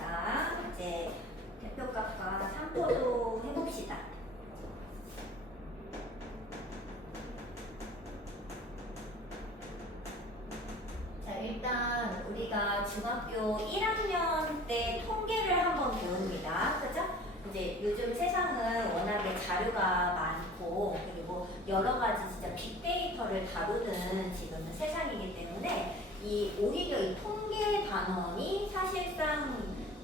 자, 이제 대표값과 산포도 해봅시다. 자, 일단 우리가 중학교 1학년 때 통계를 한번 배웁니다. 그죠? 이제 요즘 세상은 워낙에 자료가 많고 그리고 여러 가지 진짜 빅데이터를 다루는 지금은 세상이기 때문에 오히려 이 통계 단원이 사실상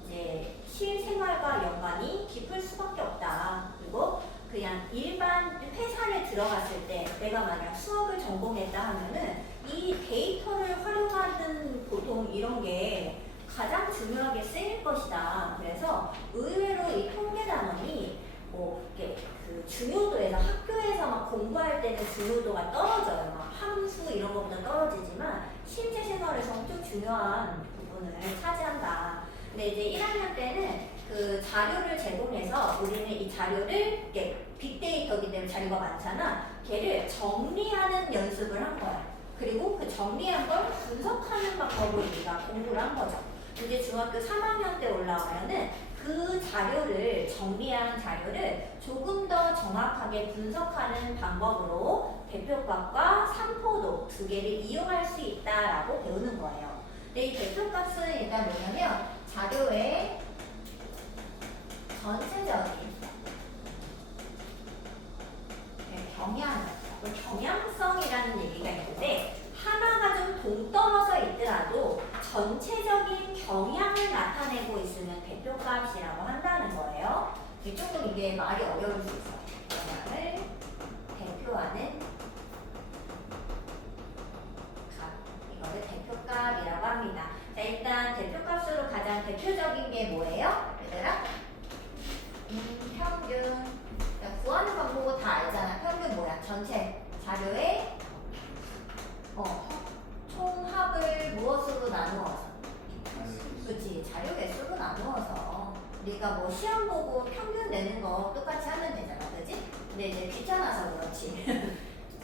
이제 실생활과 연관이 깊을 수밖에 없다. 그리고 그냥 일반 회사를 들어갔을 때 내가 만약 수학을 전공했다 하면은 이 데이터를 활용하는 보통 이런 게 가장 중요하게 쓰일 것이다. 그래서 의외로 이 통계 단원이 이렇게 그 중요도에서 학교에서 막 공부할 때는 중요도가 떨어져요. 막 함수 이런 것보다 떨어지지만 실제 생활에서 엄청 중요한 부분을 차지한다. 근데 이제 1학년 때는 그 자료를 제공해서 우리는 이 자료를 이렇게 빅데이터이기 때문에 자료가 많잖아. 걔를 정리하는 연습을 한 거야. 그리고 그 정리한 걸 분석하는 방법을 우리가 공부를 한 거죠. 이제 중학교 3학년 때 올라오면은 그 자료를 정리한 자료를 조금 더 정확하게 분석하는 방법으로 대표값과 산포도 두 개를 이용할 수 있다라고 배우는 거예요. 근데 이 대표값은 일단 뭐냐면 자료의 전체적인 경향성이라는 얘기가 있는데 하나가 좀 동떨어져 있더라도 전체적인 경향을 나타내고 있으면 대표값이라고 한다는 거예요. 조금 이게 말이 어려울 수 있어요. 경향을 대표하는 값. 이거를 대표값이라고 합니다. 자, 일단 대표값으로 가장 대표적인 게 뭐예요? 얘들아? 평균. 자, 구하는 방법은 다 알잖아. 평균 뭐야? 전체 자료의 총합을 무엇으로 나누어서? 그치, 자료 개수로 나누어서 우리가 뭐 시험 보고 평균 내는 거 똑같이 하면 되잖아, 그치? 근데 이제 귀찮아서 그렇지.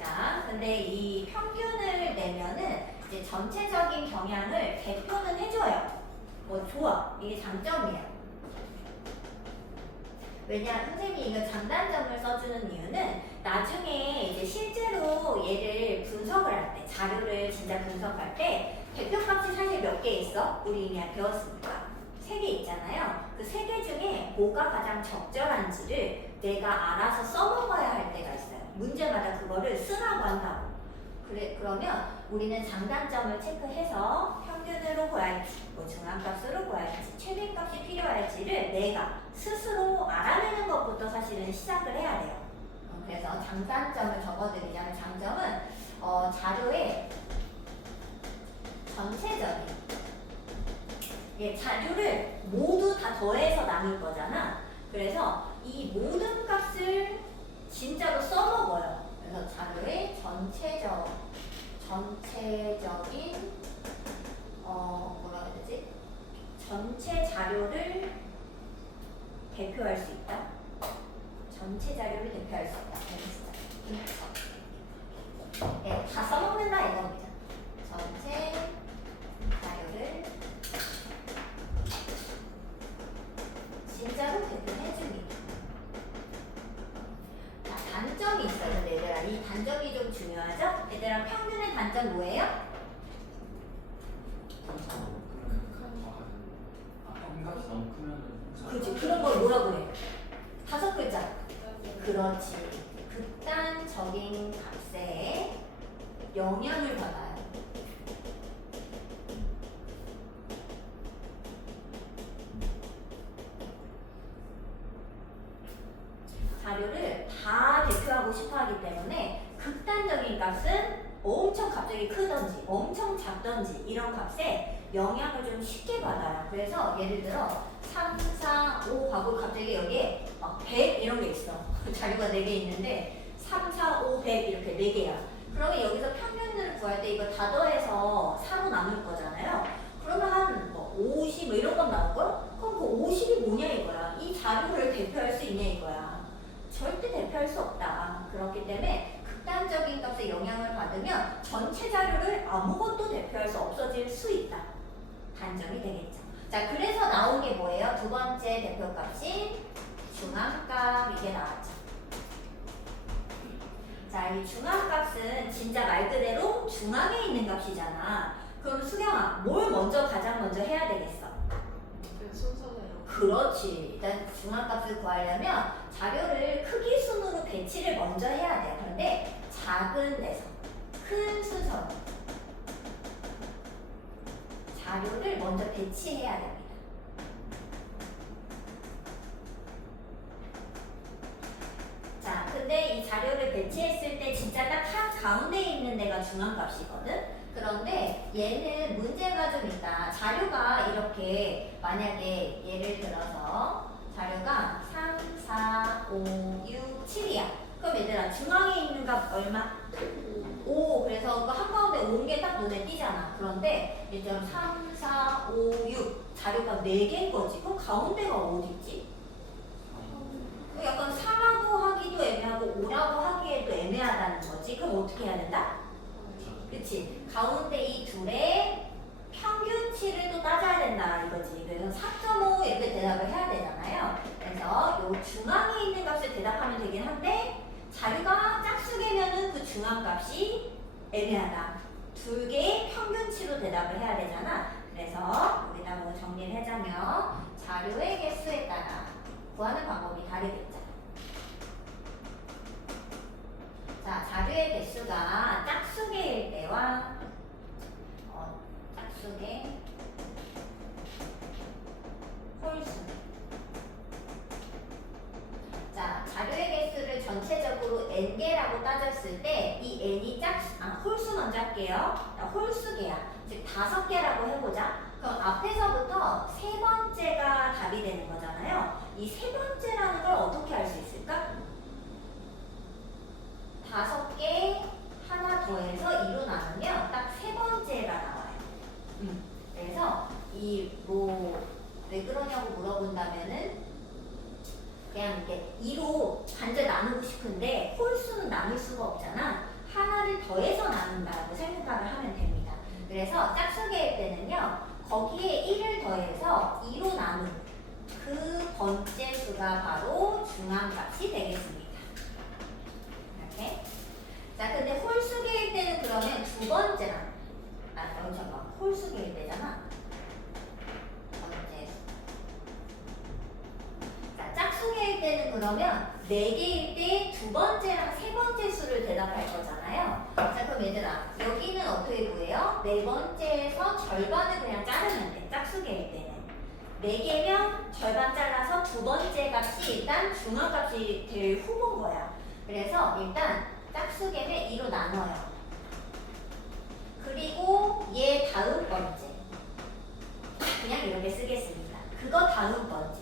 자, 근데 이 평균을 내면은 이제 전체적인 경향을 대표는 해줘요. 좋아, 이게 장점이에요. 왜냐, 선생님이 이거 장단점을 써주는 이유는 나중에 이제 실제로 얘를 분석을 할 때, 자료를 진짜 분석할 때 대표값이 사실 몇 개 있어? 우리 그냥 배웠으니까 3개 있잖아요. 그 3개 중에 뭐가 가장 적절한지를 내가 알아서 써먹어야 할 때가 있어요. 문제마다 그거를 쓰라고 한다고. 그러면 우리는 장단점을 체크해서 평균으로 구할지, 중앙값으로 구할지, 최대값이 필요할지를 내가 스스로 알아내는 것부터 사실은 시작을 해야 돼요. 그래서 장단점을 적어드리자면 장점은 자료의 전체적인 자료를 모두 다 더해서 나눌 거잖아. 그래서 이 모든 값을 진짜로 써먹어요. 그래서 자료의 전체적인 뭐라 해야 되지? 전체 자료를 대표할 수 있다. 전체 자료를 대표할 수 있다. 네, 다 써먹는다 이겁니다. 전체 자료를 진짜로 대표해줍니다. 자, 단점이 있어요, 얘들아. 이 단점이 좀 중요하죠? 얘들아, 평균의 단점 뭐예요? 평균값이 너무 크면은 그렇지. 그런 걸 뭐라 그래? 5글자. 그렇지. 극단적인 값에 영향을 받아요. 자료를 다 대표하고 싶어 하기 때문에 극단적인 값은 엄청 갑자기 크던지 엄청 작던지 이런 값에 영향을 좀 쉽게 받아요. 그래서 예를 들어 3, 4, 5 하고 갑자기 여기에 100 이런 게 있어. 자료가 4개 있는데 3, 4, 5, 100 이렇게 4개야. 그러면 여기서 평균을 구할 때 이거 다 더해서 4로 나눌 거잖아요. 그러면 한 50 뭐 이런 건 나올걸? 그럼 그 50이 뭐냐 이거야. 이 자료를 대표할 수 있냐 이거야. 절대 대표할 수 없다. 그렇기 때문에 극단적인 값에 영향을 받으면 전체 자료를 아무것도 대표할 수 없어질 수 있다. 단점이 되겠죠. 자, 그래서 나온 게 뭐예요? 두 번째 대표값인 중앙값 이게 나왔죠. 자, 이 중앙값은 진짜 말 그대로 중앙에 있는 값이잖아. 그럼 수경아, 뭘 가장 먼저 해야 되겠어? 그 순서대로. 그렇지. 일단 중앙값을 구하려면 자료를 크기 순으로 배치를 먼저 해야 돼요. 그런데 작은 데서 큰 순서로 자료를 먼저 배치해야 됩니다. 자, 근데 이 자료를 배치했을 때 진짜 딱 한 가운데 있는 데가 중앙값이거든? 그런데 얘는 문제가 좀 있다. 자료가 이렇게 만약에 예를 들어서 자료가 3, 4, 5, 6, 7이야. 그럼 얘들아 중앙에 있는 값 얼마? 5. 그래서 그 한가운데 온 게 딱 눈에 띄잖아. 그런데 예를 들어 3, 4, 5, 6 자료가 4개인 거지. 그럼 가운데가 어디 있지? 약간 4라고 하기도 애매하고 5라고 하기에도 애매하다는 거지. 그럼 어떻게 해야 된다? 그치? 가운데 이 둘의 평균치를 또 따져야 된다 이거지. 그래서 4.5 이렇게 대답을 해야 되잖아요. 그래서 요 중앙에 있는 값을 대답하면 되긴 한데 자료가 짝수개면은 그 중앙값이 애매하다. 두 개의 평균치로 대답을 해야 되잖아. 그래서 여기다 뭐 정리를 하자면 자료의 개수에 따라 구하는 방법이 다르겠죠. 자, 자료의 개수가 짝수개일 때와 짝수개, 홀수. 자, 자료의 개수를 전체적으로 n개라고 따졌을 때 이 n이 홀수 먼저 할게요. 자, 홀수개야. 즉 5개라고 해보자. 그럼 앞에서부터 세 번째가 답이 되는 거잖아요. 이 세 번째라는 걸 어떻게 알 수 있을까? 5개 하나 더해서 2로 나누면 딱 세 번째가 나와요. 그래서 이 뭐 왜 그러냐고 물어본다면은 그냥 이렇게 2로 반절 나누고 싶은데 홀수는 나눌 수가 없잖아. 하나를 더해서 나눈다고 생각을 하면 됩니다. 그래서 짝수개일 때는요. 거기에 1을 더해서 2로 나눈 그 번째 수가 바로 중앙값이 되겠습니다. 이렇게. 자, 근데 홀수개일 때는 그러면 두 번째랑 여기 잠깐 홀수개일 때잖아. 번째 수. 자, 짝수개일 때는 그러면 4개일 때 두 번째랑 세 번째 수를 대답할 거잖아요. 자, 그럼 얘들아 여기는 어떻게 구해요? 네 번째에서 절반을 그냥 자르면 돼. 짝수개일 때는 4개면 절반 잘라서 두 번째 값이 일단 중앙값이 될 후보인 거야. 그래서 일단 짝수개를 2로 나눠요. 그리고 얘 다음 번째 그냥 이렇게 쓰겠습니다. 그거 다음 번째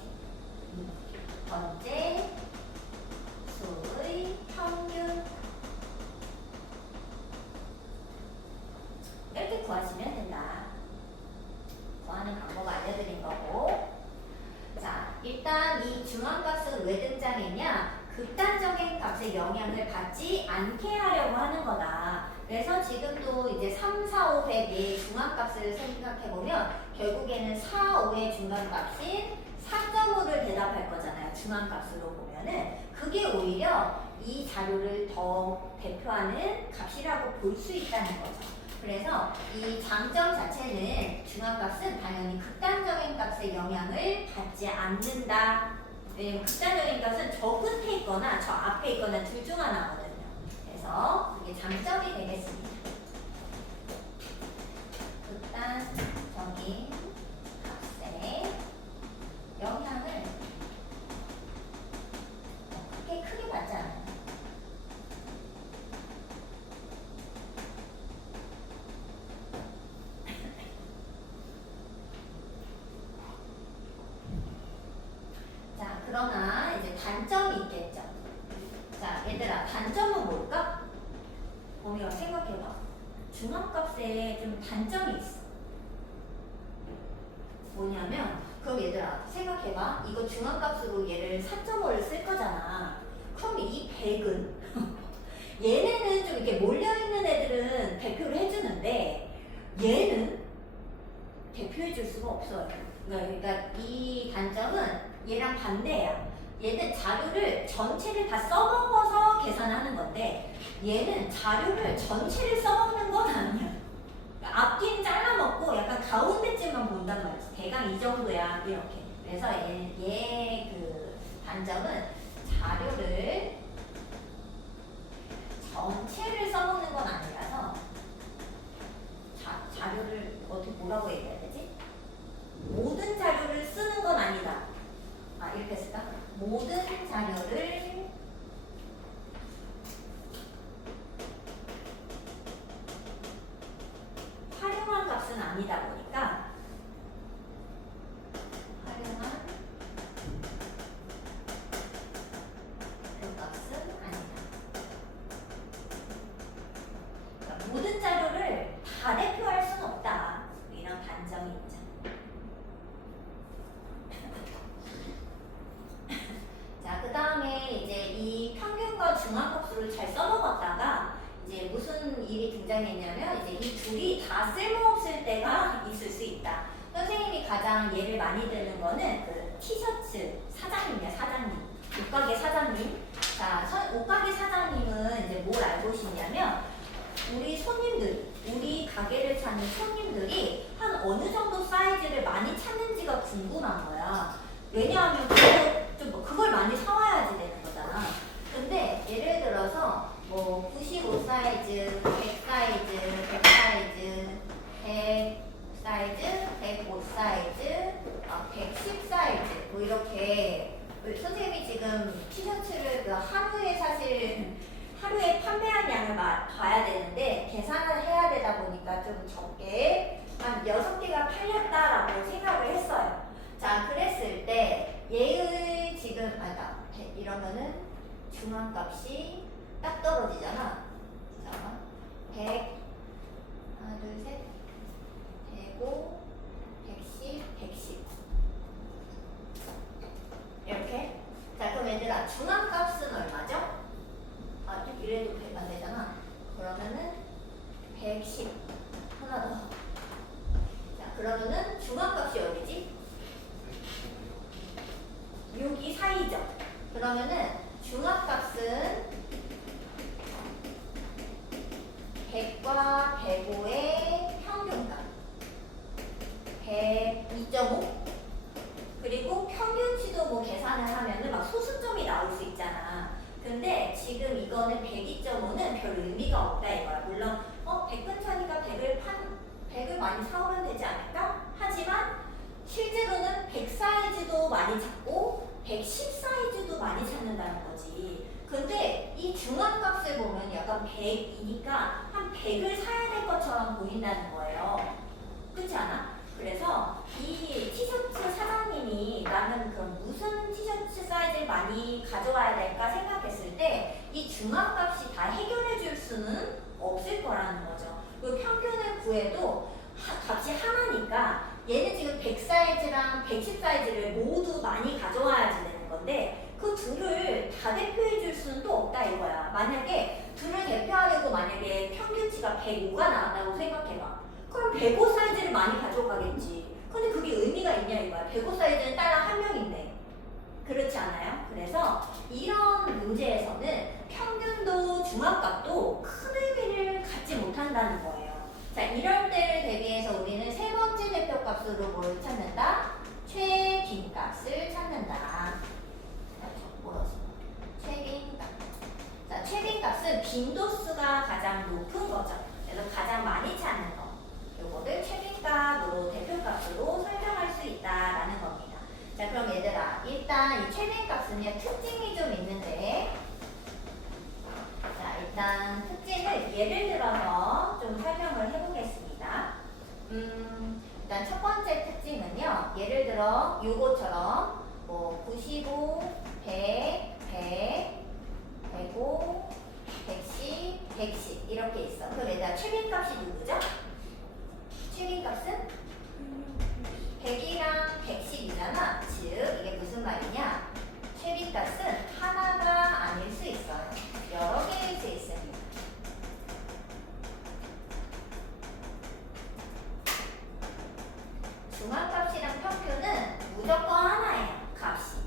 수의 평균 이렇게 구하시면 된다. 구하는 방법 알려드린 거고. 자, 일단 이 중앙값은 왜 등장했냐? 극단적인 값의 영향을 받지 않게 하려고 하는 거다. 그래서 지금도 이제 3, 4, 5, 100의 중앙값을 생각해보면 결국에는 4, 5의 중간값인 4.5를 대답할 거잖아요. 중앙값으로 보면은 그게 오히려 이 자료를 더 대표하는 값이라고 볼 수 있다는 거죠. 그래서 이 장점 자체는 중앙값은 당연히 극단적인 값의 영향을 받지 않는다. 왜냐면 극단적인 값은 저 끝에 있거나 저 앞에 있거나 둘 중 하나거든요. 그래서 그게 장점이 되겠습니다. 극단적인 값의 영향을 그렇게 크게 받지 않아요. 자, 그러나 이제 단점이 있겠죠. 자, 얘들아, 단점은 뭘까? 범이가 생각해봐. 중앙값에 좀 단점이 있어. 뭐냐면, 그럼 얘들아, 생각해봐. 이거 중앙값으로 얘를 4.5를 쓸 거잖아. 그럼 이 100은 얘네는 좀 이렇게 몰려있는 애들은 대표를 해주는데 얘는 대표해 줄 수가 없어요. 그러니까 이 단점은 얘랑 반대야. 얘는 자료를 전체를 다 써먹어서 계산하는 건데 얘는 자료를 전체를 써먹는 건 아니야. 앞뒤는 잘라먹고 약간 가운데쯤만 본단 말이지. 대강 이 정도야 이렇게. 그래서 얘 그 단점은 자료를 전체를 써먹는 건 아니라서 자료를 어떻게 뭐라고 얘기해야 되지? 모든 자료를 쓰는 건 아니다. 아 이렇게 쓸까? 모든 자료를 활용한 값은 아니다 보니까 활용한 그 값은 아니다. 그러니까 모든 자료를 다 대표할 수는 없다. 이런 단점이 있죠. 자, 그 다음에 이제 이 평균과 중앙값수를 잘 써먹었다가 이제 무슨 일이 등장했냐면 이제 이 둘이 다 쓸모없을 때가 있을 수 있다. 선생님이 가장 예를 많이 드는 거는 그 티셔츠 사장님이야, 사장님. 옷가게 사장님. 자, 옷가게 사장님은 이제 뭘 알고 싶냐면 우리 손님들, 우리 가게를 찾는 손님들이 한 어느 정도 사이즈를 많이 찾는지가 궁금한 거야. 왜냐하면 그걸 많이 사와야지 되는 거잖아. 근데 예를 들어서 뭐 95 사이즈, 100 사이즈, 100 사이즈, 100 사이즈, 105 사이즈, 110 사이즈 뭐 이렇게 선생님이 지금 티셔츠를 그 하루에 사실 하루에 판매한 양을 봐야 되는데 계산을 해야 되다 보니까 좀 적게 한 6개가 팔렸다라고 생각을 했어요. 자, 그랬을 때 얘의 지금 이러면은 중앙값이 딱 떨어지잖아. 자, 100 하나 둘 셋 105 110 110 이렇게. 자, 그럼 얘들아 중앙값은 얼마죠? 이래도 100 안 되잖아. 그러면은 110 하나 더. 자, 그러면은 중앙값이 어디지? 여기 사이죠. 그러면은 중앙값은 100과 105의 평균값 102.5 그리고 평균치도 뭐 계산을 하면은 막 소수점이 나올 수 있잖아. 근데 지금 이거는 102.5는 별 의미가 없다 이거야. 물론 100 근처니까 100을 많이 사오면 되지 않을까? 하지만 실제로는 100 사이즈도 많이 찾고 110 사이즈도 많이 찾는다는 거지. 근데 이 중앙값을 보면 약간 100이니까 한 100을 사야 될 것처럼 보인다는 거예요. 그렇지 않아? 그래서 이 티셔츠 사장님이 나는 그럼 무슨 티셔츠 사이즈를 많이 가져와야 될까 생각했을 때 이 중앙값이 다 해결해 줄 수는 없을 거라는 거죠. 그 평균을 구해도 값이 하나니까 얘는 지금 100 사이즈랑 110 사이즈를 모두 많이 가져와야지 되는 건데 그 둘을 다 대표해 줄 수는 또 없다 이거야. 만약에 둘을 대표하려고 만약에 평균치가 105가 나왔다고 생각해봐. 그럼 105 사이즈를 많이 가져가겠지. 근데 그게 의미가 있냐 이거야. 105 사이즈는 딸랑 한 명인데. 그렇지 않아요? 그래서 이런 문제에서는 평균도 중앙값도 큰 의미를 갖지 못한다는 거예요. 자, 이럴 때를 대비해서 우리는 세 번째 대표값으로 뭘 찾는다? 최빈값을 찾는다. 최빈값. 자, 최빈값은 빈도수가 가장 높은 거죠. 그래서 가장 많이 찾는 거. 요거를 최빈값으로 대표값으로 설명할 수 있다라는 겁니다. 자, 그럼 얘들아, 일단 이 최빈값은요 특징이 좀 있는데, 자, 일단 특징을 예를 들어서 좀 설명을 해보겠습니다. 일단 첫 번째 특징은요, 예를 들어 요거처럼 뭐 95, 100, 100, 105, 110, 110 이렇게 있어. 그럼 얘들아 최빈값이 누구죠? 최빈값은 100이랑 110이잖아. 즉 이게 무슨 말이냐? 최빈값은 하나가 아닐 수 있어요. 여러 개일 수 있습니다. 중앙값이랑 평균은 무조건 하나예요. 값이.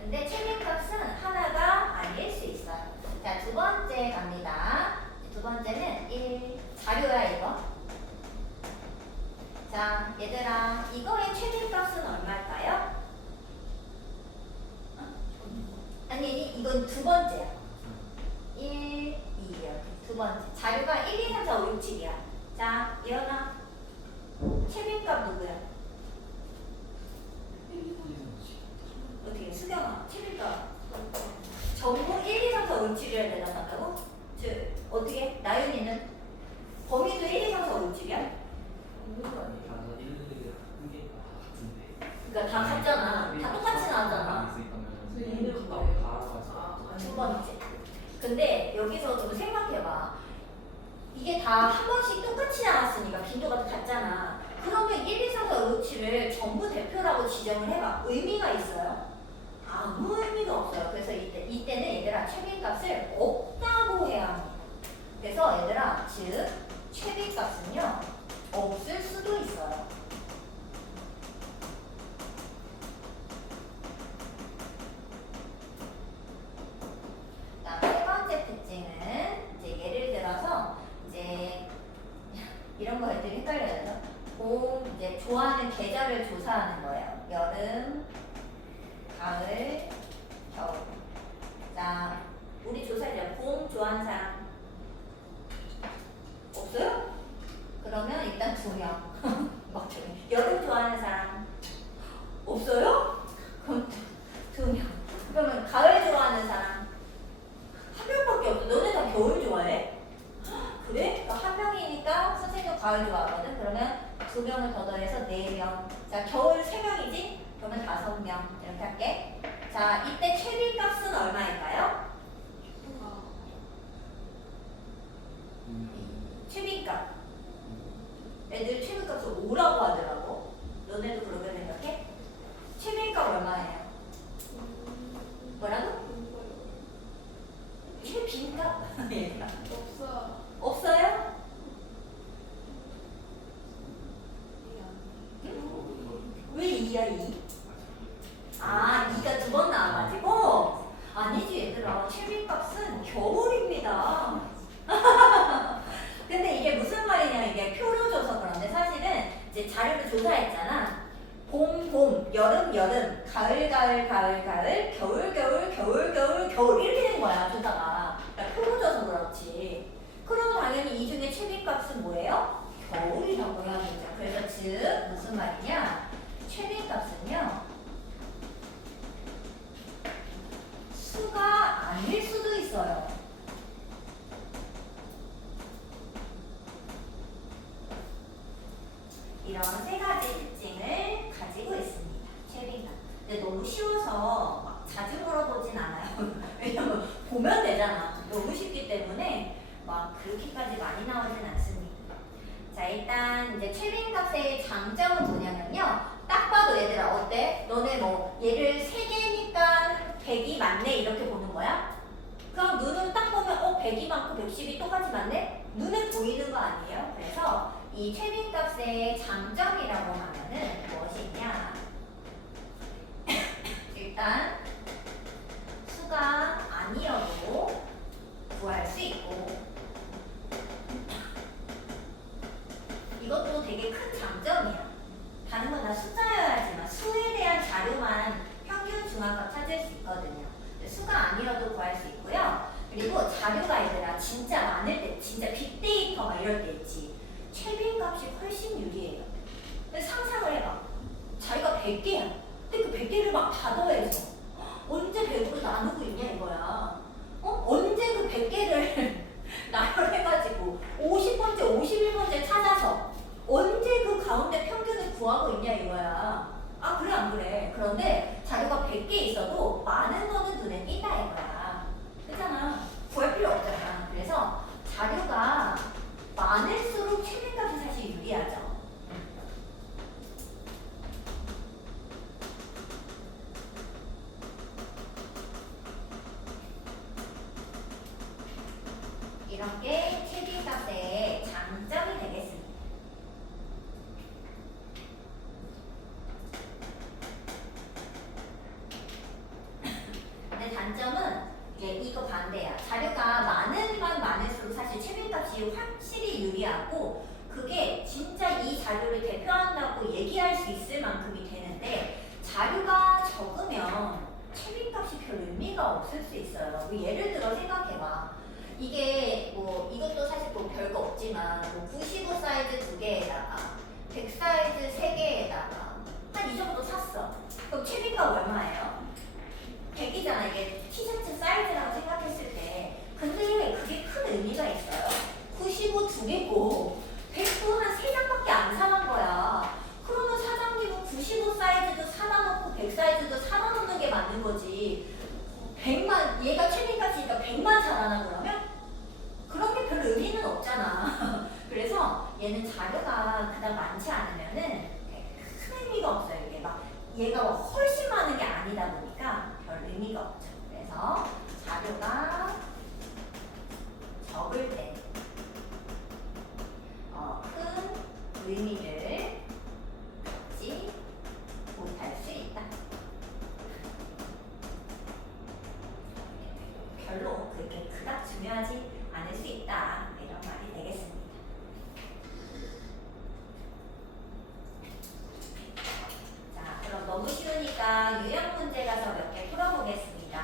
근데 최빈값은 하나가 아닐 수 있어요. 자, 두 번째 갑니다. 두 번째는 1. 자료야 이거. 자, 얘들아, 이거의 최빈값은 얼마일까요? 아니, 이건 두 번째야. 1, 2 이렇게 두 번째. 자료가 1, 2, 3, 4, 5, 6, 7이야. 자, 일어나. 최빈값 누구야? 어떻게 수경아, 최빈값 전부 1, 2, 3, 4, 5, 6, 7이라 대답한다고? 어떻게? 나윤이는? 범위도 1, 2, 3, 4, 5, 6, 7이야? 그러니까 다 같잖아. 다 똑같이 나왔잖아. 두 번째. 근데 여기서 좀 생각해봐. 이게 다 한 번씩 똑같이 나왔으니까 빈도가 같잖아. 그러면 1, 2, 3, 4, 5, 6, 7을 전부 대표라고 지정을 해봐. 의미가 있어요? 아무 의미가 없어요. 그래서 이때는 얘들아 최빈값을 없다고 해야 합니다. 그래서 얘들아 즉 최빈값은요 없을 수도 있어요. 세 번째 특징은 이제 예를 들어서 이제 이런 거 애들이 헷갈려요. 봄 이제 좋아하는 계절을 조사하는 거예요. 여름, 가을, 겨울. 자, 우리 조사해요. 봄 좋아하는 사람 없어요? 그러면 일단 2명. 여름 좋아하는 사람 없어요? 그럼 2명. 그러면 가을 좋아하는 사람 한 명밖에 없어. 너네 다 겨울 좋아해? 그래? 그러니까 한 명이니까 선생님도 가을 좋아하거든. 그러면 2명을 더 더해서 4명. 자, 겨울 3명이지? 그러면 5명. 이렇게 할게. 자, 이때 최빈값은 얼마일까요? 최빈값. 애들 최빈값을 5라고 하더라고. 너네도 그렇게 생각해? 최빈값 얼마예요? 뭐라고? 최빈값? 없어. 없어요? 왜 2야 2? 아 2가 2번 나와가지고? 아니지 얘들아 최빈값은 겨울입니다. 근데 이게 무슨 말이냐 이게 표로 줘서 그런데 사실은 이제 자료를 조사했잖아. 봄, 봄, 여름, 여름, 가을, 가을, 가을, 가을, 겨울, 겨울, 겨울, 겨울, 겨울 이렇게 된 거야 조사가. 그러니까 표로 줘서 그렇지. 그러면 당연히 이 중에 최빈값은 뭐예요? 겨울이라고 해야 되죠. 그래서 즉 무슨 말이냐? 최빈값은요 수가 아닐 수도 있어요. 이런 세 가지 특징을 가지고 있습니다. 최빈값. 근데 너무 쉬워서 막 자주 물어보진 않아요. 왜냐면 보면 되잖아. 너무 쉽기 때문에 막 그렇게까지 많이 나오진 않습니다. 자, 일단 이제 최빈값의 장점은 뭐냐면요. 딱 봐도 얘들아 어때? 너네 뭐 얘를 3개니까 100이 맞네 이렇게 보는 거야? 그럼 눈은 딱 보면 100이 많고 110이 똑같이 맞네? 눈에 보이는 거 아니에요? 그래서 이 최빈값의 장점이라고 하면은 무엇이 있냐? 일단 수가 아니어도 구할 수 있고 이것도 되게 큰 장점이야. 다른 건 다 숫자여야지만 수에 대한 자료만 평균 중앙값 찾을 수 있거든요. 수가 아니어도 구할 수 있고요. 그리고 자료가 얘들아 진짜 많을 때 진짜 빅데이터 막 이럴 때 있지. 최빈값이 훨씬 유리해요. 근데 상상을 해봐. 자기가 100개야. 근데 그 100개를 막 다 더해서 언제 100으로 나누고 있냐 이거야. 언제 그 100개를 나열해가지고 50번째, 51번째 찾아서 언제 그 가운데 평균을 구하고 있냐 이거야. 아 그래 안 그래. 그런데 자료가 100개 있어도 많은 거는 눈에 띈다 이거야. 그렇잖아. 구할 필요 없잖아. 그래서 자료가 많을수록 최빈값이 사실 유리하죠. 이런 게 최빈값의 장점이 되겠습니다. 단점은 이게 이거 반대야. 자료가 많으면 많을수록 사실 최빈값이 확실히 유리하고 그게 진짜 이 자료를 대표한다고 얘기할 수 있을 만큼이 되는데 자료가 적으면 최빈값이 별 의미가 없을 수 있어요. 뭐 예를 들어 생각해봐. 이게 뭐 이것도 사실 뭐 별거 없지만 뭐 95 사이즈 2개에다가 100 사이즈 3개에다가 한 이 정도 샀어. 그럼 최빈값 얼마예요? 100이잖아. 이게 티셔츠 사이즈라고 생각했을 때. 근데 그게 큰 의미가 있어요. 95 2개고 100도 한 3장밖에 안 사는 거야. 그러면 사장님은 95 사이즈도 사다 놓고 100 사이즈도 사다 놓는 게 맞는 거지. 100만, 얘가 최빈값이니까 100만 사라나 그러면? 그런 게 별 의미는 없잖아. 그래서 얘는 자료가 그다음 많지 않으면은 큰 의미가 없어요. 이게 막 얘가 훨씬 많은 게 아니다 보니까 별 의미가 없죠. 그래서 자료가 적을 때 큰 의미를 갖지 못할 수 있다. 별로 그렇게 그닥 중요하지 않을 수 있다. 이런 말이 되겠습니다. 자, 그럼 너무 쉬우니까 유형 문제 가서 몇 개 풀어보겠습니다.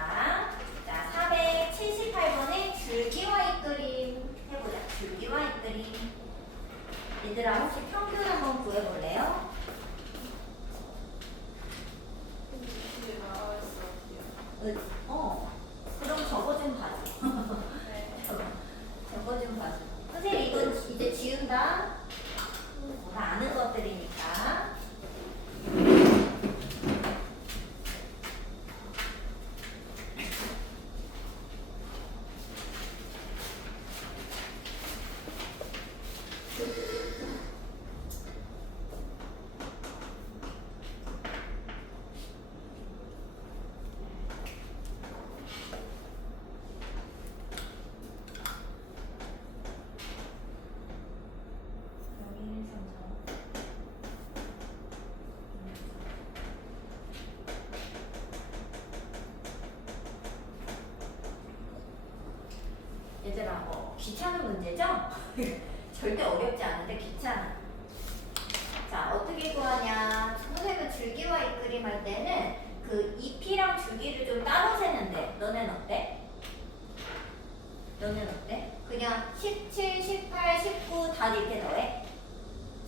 자, 478번의 줄기와 잇그림 해보자. 줄기와 잇그림. 얘들아 혹시 평균 한번 구해볼래요? 집에 나와 있어. 그럼 저거 좀 봐줘. 네. 저거 좀 봐줘. 선생님 이건 이제 지운다. 다 아는 것들이니까. 얘들아 뭐 귀찮은 문제죠? 절대 어렵지 않은데 귀찮아. 자 어떻게 구하냐? 선생님은 줄기와 잇그림 할 때는 그 잎이랑 줄기를 좀 따로 세는데 너넨 어때? 너넨 어때? 그냥 17, 18, 19 다 이렇게 더해?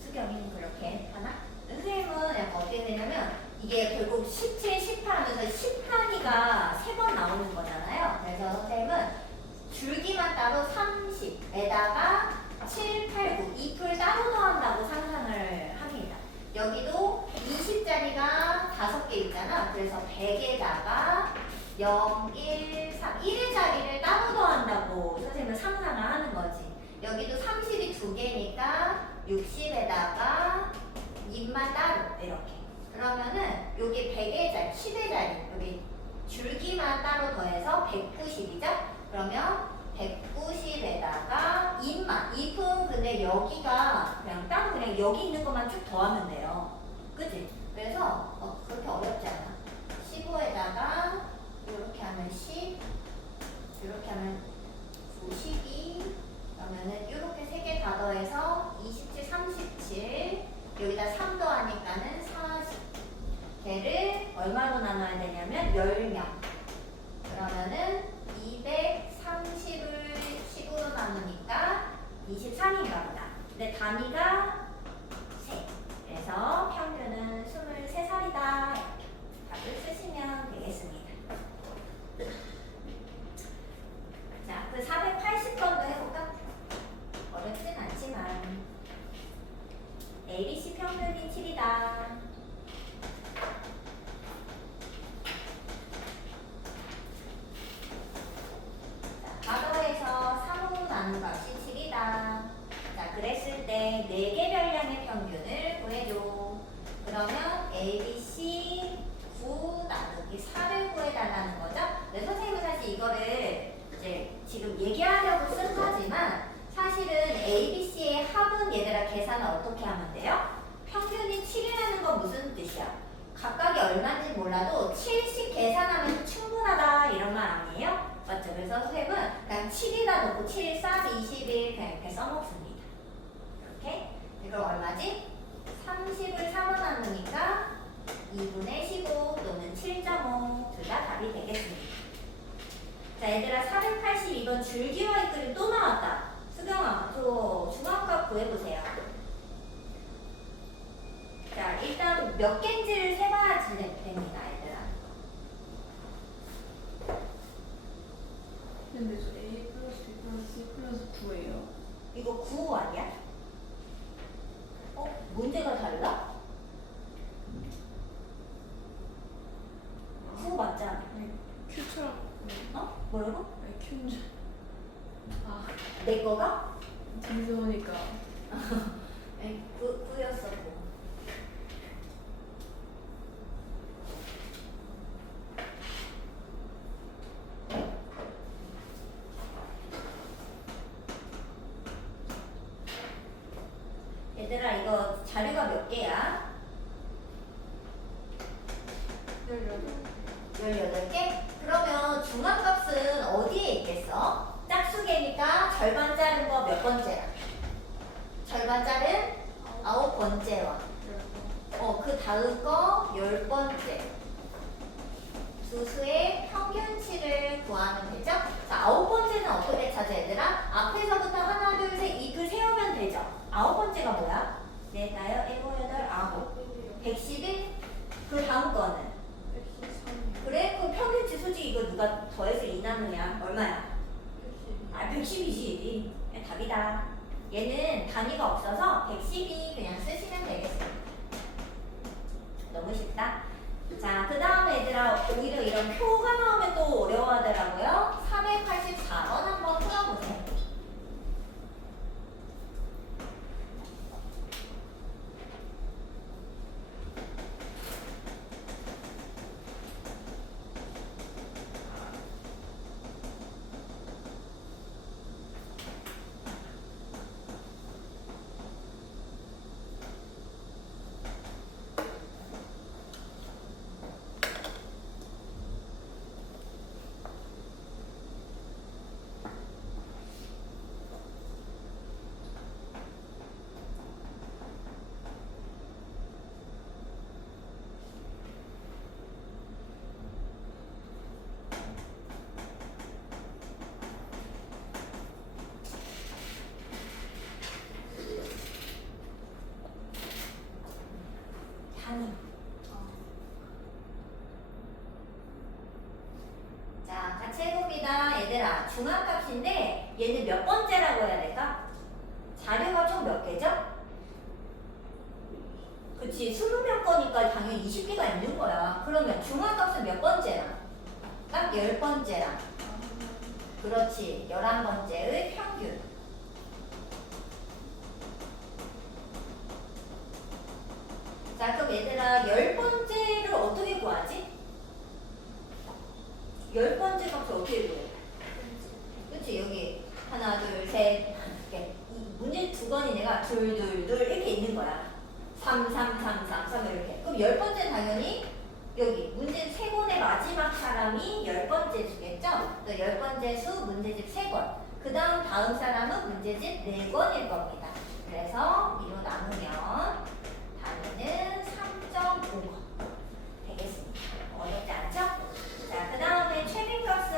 수경이는 그렇게 하나? 선생님은 약간 어떻게 되냐면 이게 결국 17, 18 하면서 10단위가 3번 나오는 거잖아요. 그래서 선생님은 줄기만 따로 30에다가 7, 8, 9 잎을 따로 더한다고 상상을 합니다. 여기도 20짜리가 5개 있잖아. 그래서 100에다가 0, 1, 3, 1의 자리를 따로 더한다고 선생님은 상상을 하는 거지. 여기도 30이 2개니까 60에다가 잎만 따로 이렇게. 그러면은 여기 100의 자리, 10의 자리, 여기 줄기만 따로 더해서 190이죠? 그러면 190에다가 잎만. 잎은 근데 여기가 그냥 따로 그냥 여기 있는 것만 쭉 더하면 돼요. 그치? 그래서 그렇게 어렵지 않아. 15에다가 이렇게 하면 10, 이렇게 하면 92, 그러면은 이렇게 3개 다 더해서 27, 37, 여기다 3 더하니까는 40. 걔를 얼마로 나눠야 되냐면 10명. 그러면은 230을 10으로 나누니까 23인가 보다. 근데 단위가 3. 그래서 평균은 23살이다. 답을 쓰시면 되겠습니다. 자, 그 480번도 해볼까? 어렵진 않지만 ABC 평균이 7이다. 과거에서 3으로 나눈 값이 7이다. 자, 그랬을 때 4개 별량의 평균을 구해줘. 그러면 ABC 9 나누기 4를 구해달라는 거죠. 네, 선생님은 사실 이거를 이제 지금 얘기하려고 쓴 거지만 사실은 ABC의 합은 얘들아 계산을 어떻게 하면 돼요? 평균이 7이라는 건 무슨 뜻이야? 각각이 얼마인지 몰라도 7씩 계산하면 충분하다 이런 말 여기서 셈은 그냥 7이라 놓고 7, 4, 21 그냥 이렇게 써먹습니다. 이렇게. 이걸 얼마지? 30을 3로 나누니까 2분의 15 또는 7.5 둘 다 답이 되겠습니다. 자, 얘들아 482번 줄기와의 그림 또 나왔다. 수경아, 저 중앙값 구해보세요. 자, 일단 몇 개인지를 세봐야 됩니다, 얘들아. 근데 저 A 플러스 B 플러스 C 플러스 9예요. 이거 9 아니야? 문제가 달라? 9 맞잖아. Q처럼. 뭐라고? Q인 줄. 아, 내 거가? 뒤집으니까. 아니, 9였어, 9. 얘들아, 이거 자료가 몇 개야? 18개? 그러면 중앙값은 어디에 있겠어? 짝수개니까 절반 자른 거 몇 번째야? 절반 자른 9번째와 그 다음 거 10번째 두 수의 평균치를 구하면 되죠? 자, 9번째는 어떻게 찾아 얘들아? 앞에서부터 하나, 둘, 셋, 잎을 세우면 되죠? 9번째가 뭐야? 네, 다섯, 일곱, 여덟, 아홉 111? 그 다음 거는? 그래? 그럼 평균치 솔직히 이거 누가 더해서 2 나누냐? 얼마야? 110이지. 답이다. 얘는 단위가 없어서 112 그냥 쓰시면 되겠습니다. 너무 쉽다. 자, 그 다음에 얘들아 오히려 이런 표가 나오면 또 어려워하더라고요. 484번 한번 풀어보세요. 단위. 자, 같이 해봅니다. 얘들아, 중앙값인데 얘는 몇 번째라고 해야 될까? 자료가 총 몇 개죠? 그치, 20명 거니까 당연히 20개가 있는 거야. 그러면 중앙값은 몇 번째라? 딱 10번째라. 그렇지, 11번째의 평균. 자, 그럼 얘들아 10번째를 어떻게 구하지? 10번째 값을 어떻게 구해? 그치, 여기 하나 둘셋 이렇게 문제 두 건이 내가 둘 이렇게 있는 거야. 3 이렇게. 그럼 10번째 당연히 여기 문제 세 권의 마지막 사람이 10번째 수겠죠? 또 10번째 수 문제집 3권. 그 다음 사람은 문제집 4권일 겁니다. 그래서 이로 나누면 단위는 3.5번 되겠습니다. 어렵지 않죠? 자, 그 다음에 최빈값은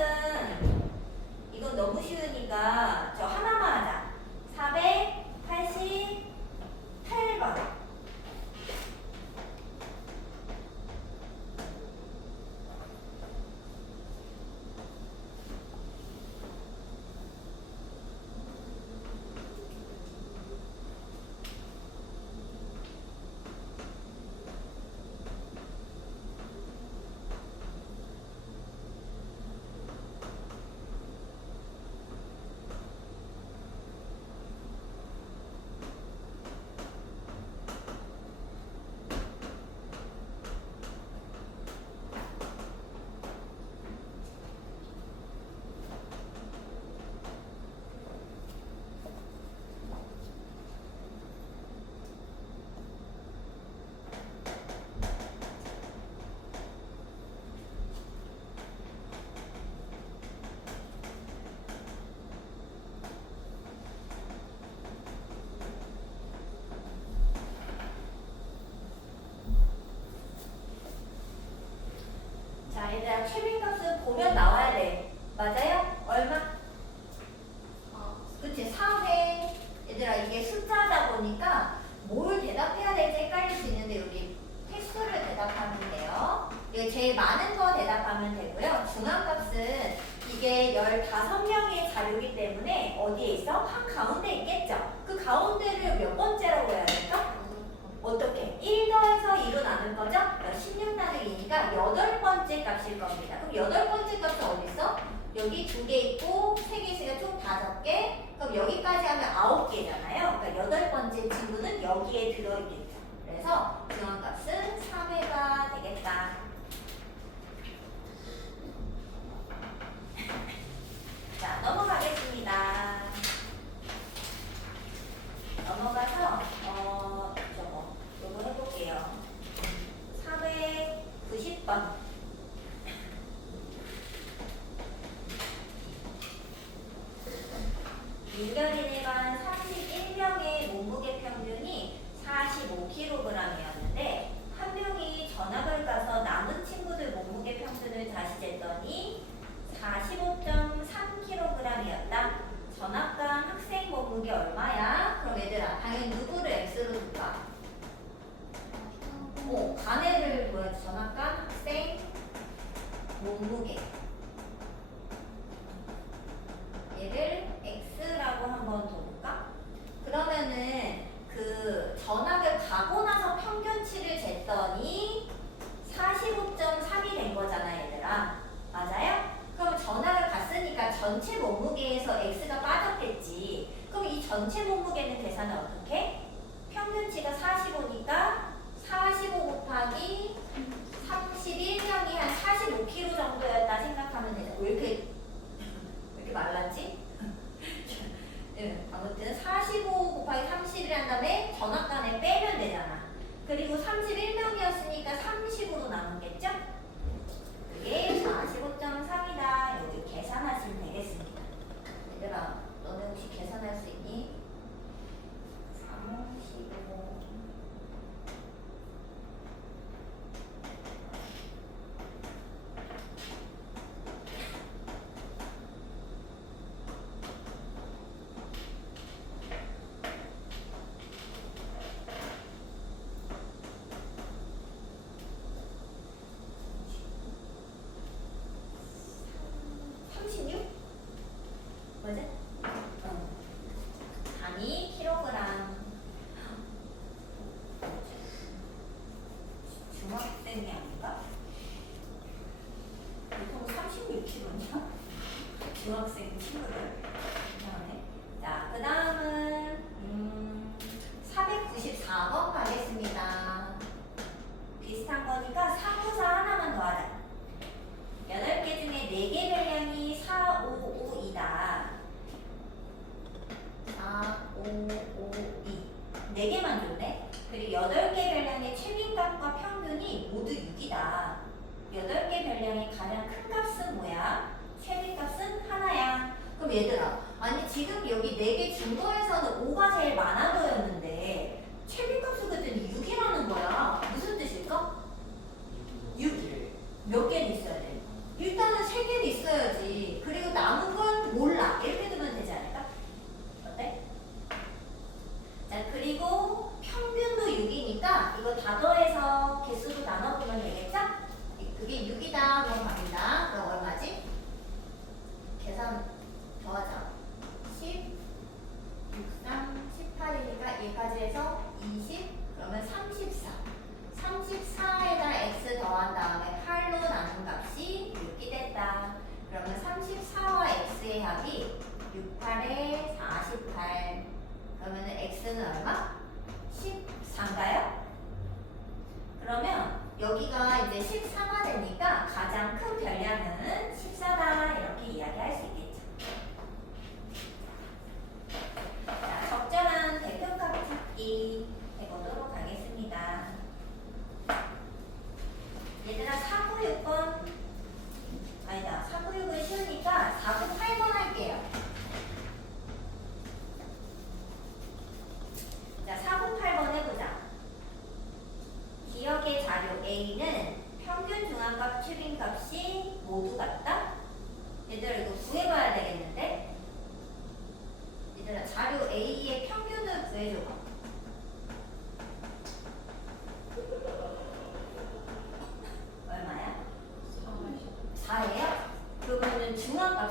이건 너무 쉬우니까 저 하나만 하자. 488번. 맞아요? 얼마? 아, 그치, 4회. 얘들아, 이게 숫자다 보니까 뭘 대답해야 될지 헷갈릴 수 있는데 여기 횟수를 대답하면 돼요. 이게 제일 많은 거 대답하면 되고요. 중앙값은 이게 15명의 자료이기 때문에 어디에 있어? 한 가운데 있겠죠? 그 가운데를 몇 번째라고 해야 될까? 어떻게? 1 더해서 2로 나눈 거죠? 16 나누기 2니까 8번째 값일 겁니다. 그럼 8번째 값은 어디 있어? 여기 2개 있고 3개 있으니까 총 5개. 그럼 여기까지 하면 9개잖아요. 그러니까 8번째 친구는 여기에 들어있겠죠. 그래서 중앙값은 3회가 되겠다. 자, 넘어가겠습니다. 넘어가서 요거 해볼게요. 490번. 민결인에관 31명의 몸무게 평균이 45kg이었는데 한 명이 전학을 가서 남은 친구들 몸무게 평균을 다시 쟀더니 45.3kg이었다. 전학 간 학생 몸무게 얼마야? 그럼 얘들아, 당연히 누구를 X로 둘까? 간 애를 뭐야? 전학 간 학생 몸무게. 얘를 X라고 한번 둬볼까? 그러면은 그 전학을 가고 나서 평균치를 쟀더니 45.3이 된 거잖아, 얘들아. 맞아요? 그럼 전학을 갔으니까 전체 몸무게에서 X가 빠졌겠지. 그럼 이 전체 몸무게는 계산을 어떻게? 평균치가 45니까 45 곱하기 31명이 한 45kg 정도였다 생각하면 되죠. 왜 이렇게 말랐지? 아무튼 45 곱하기 31 한 다음에 전학간에 빼면 되잖아. 그리고 31명이었으니까 30으로 남겠죠? 그게 45.3이다. 여기 계산하시면 되겠습니다. 얘들아, 너네 혹시 계산할 수 있니? 3, 15. 맞아? 단위 킬로그램. 중학생이 아닌가? 보통 36kg냐? 중학생 친구들. 이상하네. 자, 그 다음은 494번 가겠습니다. 비슷한 거니까 3부사 하나만 더 하자. 8개 중에 4개 별량이 4, 5, 5이다. 4, 5, 5, 2. 4개만 줬네. 그리고 8개 별량의 최빈값과 평균이 모두 6이다. 8개 별량의 가장 큰 값은 뭐야? 최빈값은 하나야. 그럼 얘들아, 아니 지금 여기 4개 준 거에서는 5가 제일 많아 보였는데 최빈값은 그랬더니 6이라는 거야. 무슨 뜻일까? 6. 몇 개는 있어야 돼? 일단은 3개는 있어야지. 그리고 남은 건 몰라. 이렇게 두면 되지 않을까? 어때? 자, 그리고 평균도 6이니까 이거 다 더해서 개수로 나눠보면 되겠죠? 그게 6이다 한번 갑니다. 그럼 얼마지? 계산 더하자. 10, 6, 3, 18이니까 1까지 해서 20, 그러면 34. 34에다 x 더한 다음에 8로 나눈 값이 6이 됐다. 그러면 34와 x의 합이 6, 8에 48. 그러면 x는 얼마? 14인가요? 그러면 여기가 이제 14가 되니까 가장 큰 별량은 14다. 이렇게 이야기할 수 있겠죠. 자, 적절한 대표값 찾기 해보도록 하겠습니다. 얘들아, 496번 아니다, 496은 쉬우니까 498번 할게요. 자, 498번 해보자. 기억의 자료 A는 평균 중앙값, 최빈값이 모두 같다. 얘들아, 이거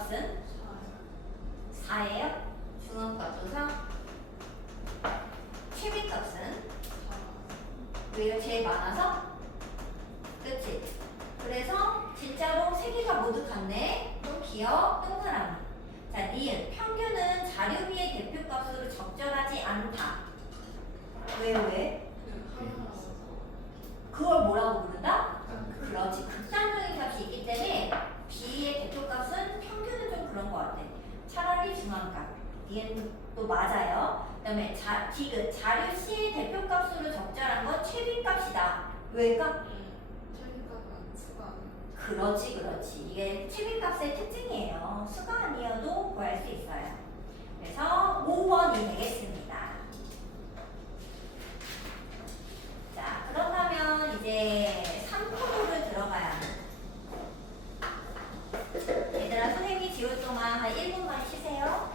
대표값은 4예요. 중앙값도 4. 최빈값은 왜요? 제일 많아서? 그치? 그래서 진짜로 세 개가 모두 같네. 또 기억, 동그라미. 자, 니은. 평균은 자료비의 대표값으로 적절하지 않다. 왜요? 왜? 그걸 뭐라고 부른다? 그렇지. 극단적인 값이 있기 때문에 B의 대표값은 평균은 좀 그런 것 같아. 차라리 중앙값. 니은도 맞아요. 그 다음에 디귿. 자료 C의 대표값으로 적절한 건 최빈값이다. 왜일까? 그렇지, 그렇지. 이게 최빈값의 특징이에요. 수가 아니어도 구할 수 있어요. 그래서 5번이 되겠습니다. 자, 그렇다면 이제 3코드를 들어가야 합니다. 얘들아, 선생님이 지울 동안 한 1분만 쉬세요.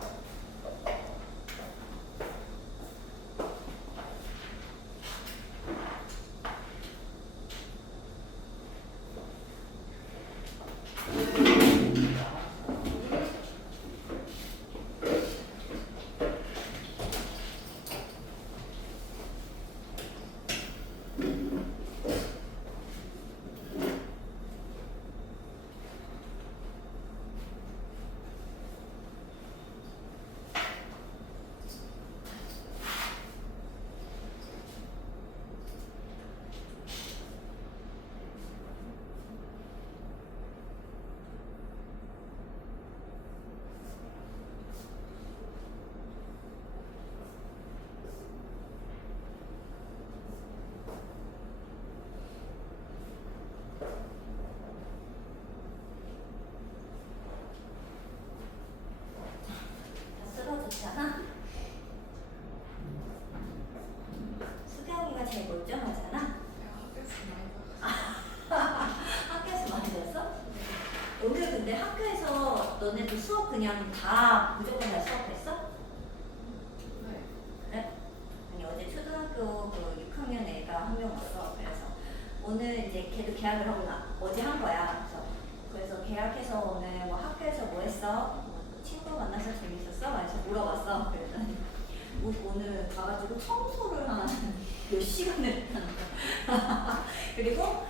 쓰러졌잖아. 수경이가 제일 멀쩡하잖아. 학교에서 많이 들었어? 오늘 근데 학교에서 너네들 수업 그냥 다 무조건 다 수업했어? 그래? 아니 어제 초등학교 그 6학년 애가 한 명 왔어. 그래서 오늘 이제 걔도 계약을 하고 어제 한 거야. 그래서 계약해서 오늘 뭐 학교에서 뭐 했어? 친구 만나서 재밌었어? 그래서 물어봤어. 그랬더니 오늘 가가지고 청소를 한 몇 시간을 했다는 거야. 그리고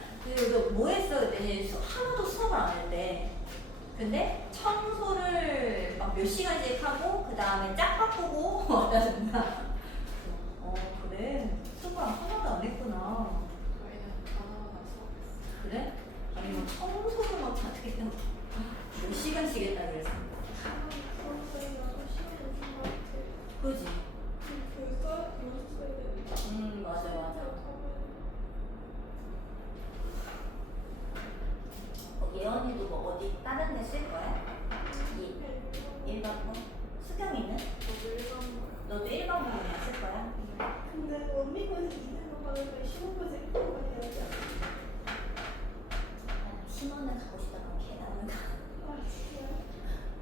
뭐 했어? 그랬더니 하나도 수업을 안 했대. 근데 청소를 막 몇 시간씩 하고 그 다음에 짝 바꾸고 그러는 거야. 그래? 수업을 하나도 안 했구나. 그래? 아니 뭐 청소를 막 어떻게 몇 시간씩 했다 그랬어. 그지? 맞아 맞아. 예언이도 뭐 어디 다른 데 쓸 거야? 일반 거? 수경이는? 너도 일반 부분이야 쓸 거야? 근데 언니 거에서 2등급 받으면 15% 입금 많이 해야지 않아? 신혼을 가고 싶다면 계단을 가. 아 진짜?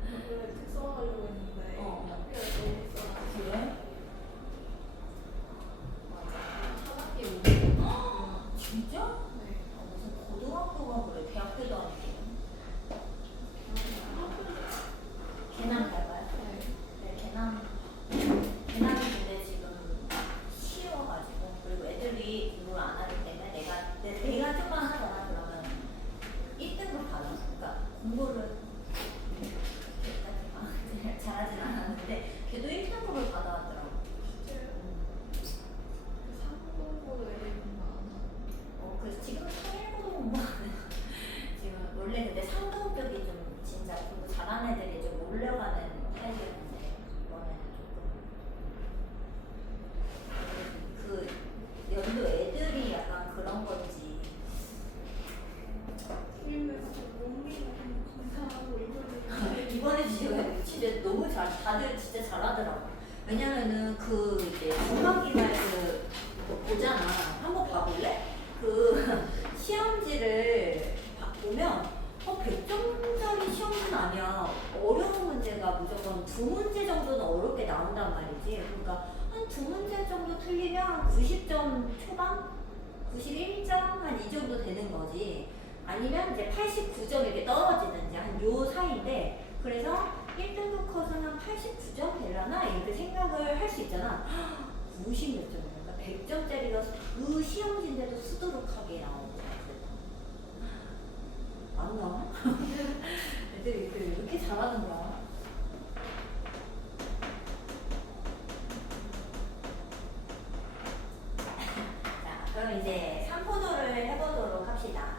원래 특성하려고 했는데 학교에 너무 있어가지고 그래? 차단기 못 진짜? 네. 무슨 고등학교가 그래 대학교도 아니고. 개남 밟아요? 네, 개남이 근데 지금 쉬워가지고 그리고 애들이 공부를 안 하기 때문에 내가 좀만 하잖아. 그러면 1등급 받아. 그러니까 공부를 잘하진 않았는데 걔도 1등급을 받아왔더라고. 상공고도 애들이 공부 안 하고 그래서 지금은 통일고도 공부하는 지금 원래 근데 상동 쪽이 좀 진짜 공부 잘하는 애들이 좀 올려가는 타입이었는데 이번에는 조금 그 연도 애들이 약간 그런 건지 팀에서 몸이나 검사하고 이번에 진짜 너무 다들 진짜 잘하더라고. 왜냐면은 그 이제 중간기말 그 보잖아. 한번 봐볼래? 그 시험지를 보면 100점짜리 시험은 아니야. 어려운 문제가 무조건 2문제 정도는 어렵게 나온단 말이지. 그러니까 한 2문제 정도 틀리면 90점 초반? 91점? 한 이 정도 되는 거지. 아니면 이제 89점 이렇게 떨어지는지 한 요 사이인데 그래서 1등급 컷은 한 89점 되려나? 이렇게 생각을 할 수 있잖아. 90몇 점이니까 100점짜리가 그 시험지인데도 수두룩하게 나오고 안 나와? 애들이 왜 이렇게 잘하는 거야? 자, 그럼 이제 삼포도를 해보도록 합시다.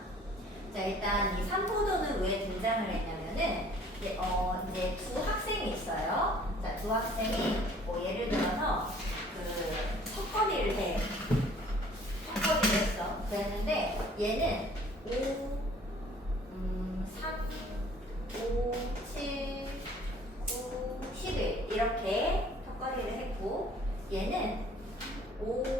자, 일단 이 삼포도는 왜 등장을 했냐면은 이제 두 학생이 있어요. 자, 두 학생이 뭐 예를 들어서 그 턱걸이를 해. 턱걸이를 했어. 그랬는데 얘는